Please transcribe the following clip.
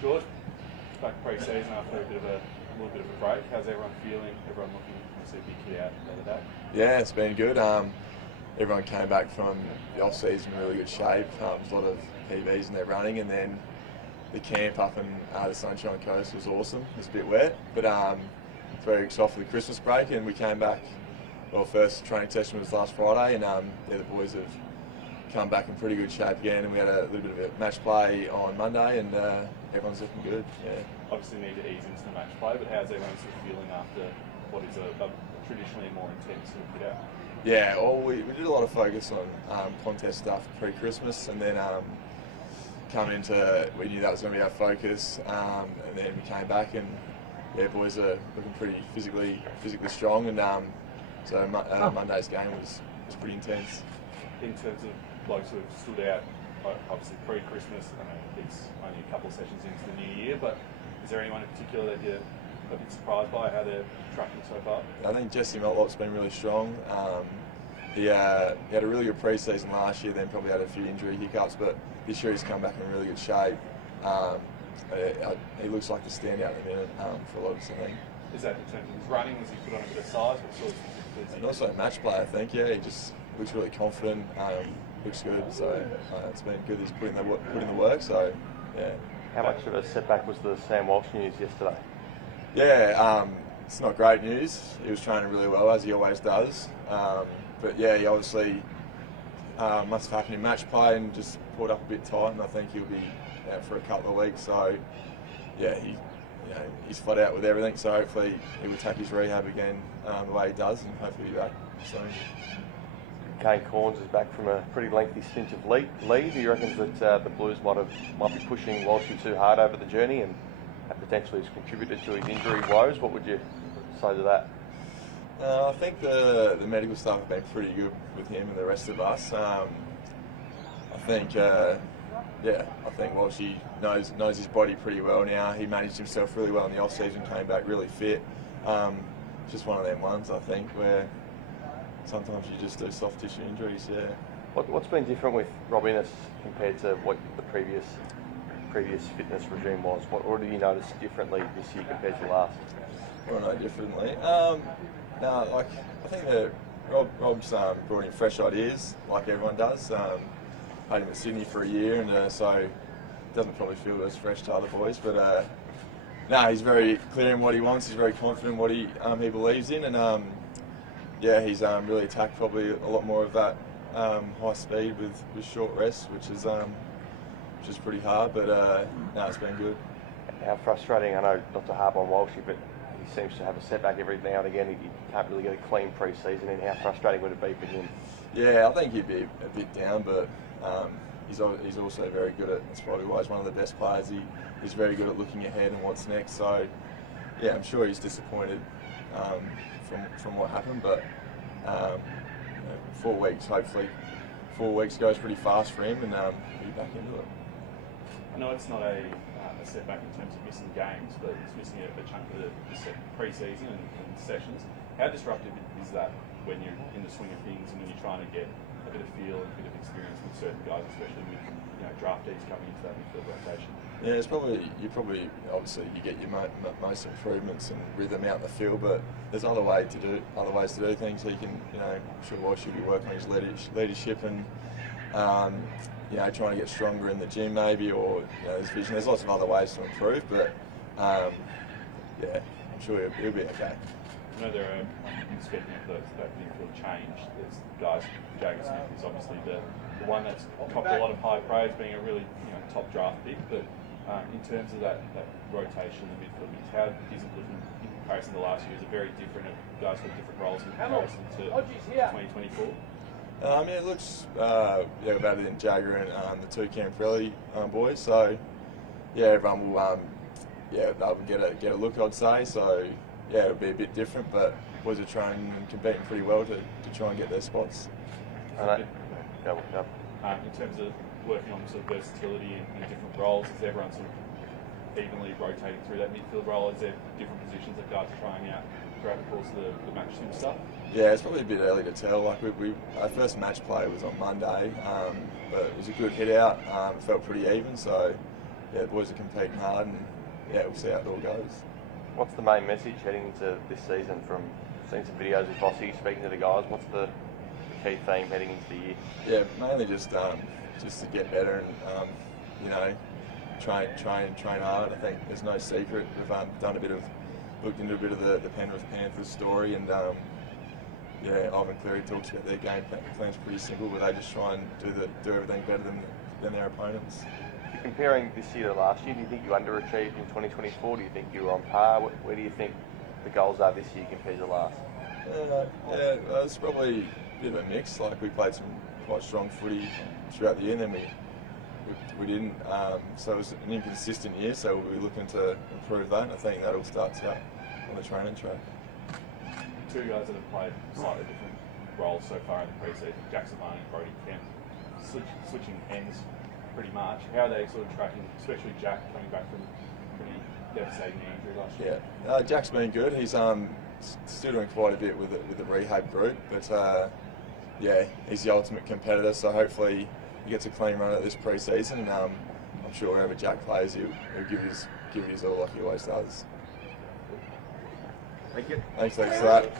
George, back pre-season after a little bit of a break. How's everyone feeling? Everyone looking obviously a big kid out the other day. Yeah, it's been good. Everyone came back from the off-season in really good shape. There's a lot of PBs in their running, and then the camp up in the Sunshine Coast was awesome. It was a bit wet, but it's very excited for the Christmas break, and we came back. Well, first training session was last Friday, and the boys have come back in pretty good shape again, and we had a little bit of a match play on Monday, and everyone's looking good. Yeah. Obviously need to ease into the match play, but how's everyone sort of feeling after what is a traditionally more intense sort of hit out? Yeah, well, we did a lot of focus on contest stuff pre-Christmas, and then we knew that was going to be our focus, and then we came back, and boys are looking pretty physically strong, and so Monday's game was pretty intense. In terms of blokes who have stood out, obviously pre-Christmas, I know it's only a couple of sessions into the new year, but is there anyone in particular that you're a bit surprised by how they're tracking so far? I think Jesse Motlop's been really strong. He had a really good pre-season last year, then probably had a few injury hiccups, but this year he's come back in really good shape. He looks like the standout at the minute for a lot of us, I think. Is that in terms of his running? Has he put on a bit of size? What sort of specifically? And also match play, I think. Yeah, he just looks really confident. Looks good. So it's been good. He's put in the work. So yeah. How much of a setback was the Sam Walsh news yesterday? Yeah, it's not great news. He was training really well, as he always does. But yeah, he obviously must have happened in match play and just pulled up a bit tight, and I think he'll be out for a couple of weeks. So yeah, he's flat out with everything. So hopefully he will take his rehab again the way he does, and hopefully be back soon. Kane Cornes is back from a pretty lengthy stint of lead. Do you reckon that the Blues might be pushing Walshy too hard over the journey, and potentially has contributed to his injury woes? What would you say to that? I think the medical staff have been pretty good with him and the rest of us. I think Walshy knows his body pretty well now. He managed himself really well in the off-season, came back really fit. Just one of them ones, I think, where sometimes you just do soft tissue injuries. Yeah. What's been different with Rob Innes compared to what the previous fitness regime was? What did you notice differently this year compared to last? Well, no, differently. I think that Rob's brought in fresh ideas, like everyone does. Played him at Sydney for a year, and so doesn't probably feel as fresh to other boys. But he's very clear in what he wants. He's very confident in what he believes in, and he's really attacked probably a lot more of that high speed with short rests, which is pretty hard. But it's been good. How frustrating! I know not to harp on Walshy, but he seems to have a setback every now and again. He can't really get a clean pre-season, and how frustrating would it be for him? Yeah, I think he'd be a bit down, but he's also very good at, that's probably why he's one of the best players. He's very good at looking ahead and what's next. So yeah, I'm sure he's disappointed from what happened, but 4 weeks, hopefully 4 weeks goes pretty fast for him, and he'll be back into it. I know it's not a setback in terms of missing games, but it's missing a chunk of the pre-season and sessions. How disruptive is that when you're in the swing of things and when you're trying to get a bit of feel and a bit of experience with certain guys, especially with draftees coming into that midfield rotation? Yeah, obviously you get your most improvements and rhythm out in the field, but there's other ways to do things. So you can, I'm sure Walsh should be working on his leadership and trying to get stronger in the gym maybe, or his vision. There's lots of other ways to improve, but I'm sure he'll be okay. I know there are, speaking of that midfield change, there's guys, Jagger Smith is obviously the one that's copped a lot of high praise, being a really top draft pick, but in terms of that rotation in the midfield, how is it looking in comparison to last year? Is it very different? Guys with different roles in comparison to 2024? It looks better than Jagger and the two Camperelli boys. So everyone will they'll get a look, I'd say. So it'll be a bit different, but boys are training and competing pretty well to try and get their spots. In terms of working on sort of versatility in different roles, is everyone sort of evenly rotating through that midfield role? Is there different positions that guys are trying out throughout the course of the match sim stuff? Yeah, it's probably a bit early to tell. Like our first match play was on Monday, but it was a good hit out. It felt pretty even, so the boys are competing hard, and yeah, we'll see how it all goes. What's the main message heading into this season from seeing some videos of Vossi speaking to the guys? What's the key theme heading into the year? Yeah, mainly just to get better and you know, train hard. I think there's no secret. We've looked into a bit of the Penrith Panthers story, and yeah, Ivan Cleary talks about their game plan's pretty simple, but they just try and do everything better than their opponents. If you're comparing this year to last year, do you think you underachieved in 2024? Do you think you were on par? Where do you think the goals are this year compared to last? Yeah, it's probably a bit of a mix. Like, we played some quite strong footy throughout the year, and then we didn't. So it was an inconsistent year, so we'll be looking to improve that, and I think that all starts out on the training track. Two guys that have played slightly different roles so far in the pre-season, Jackson Martin and Brody Kemp, switching ends pretty much. How are they sort of tracking, especially Jack coming back from pretty devastating injury last year? Yeah, Jack's been good. He's still doing quite a bit with the rehab group, but yeah, he's the ultimate competitor. So hopefully he gets a clean run at this pre-season. And I'm sure wherever Jack plays, he'll give his all like he always does. Thank you. Thanks for that.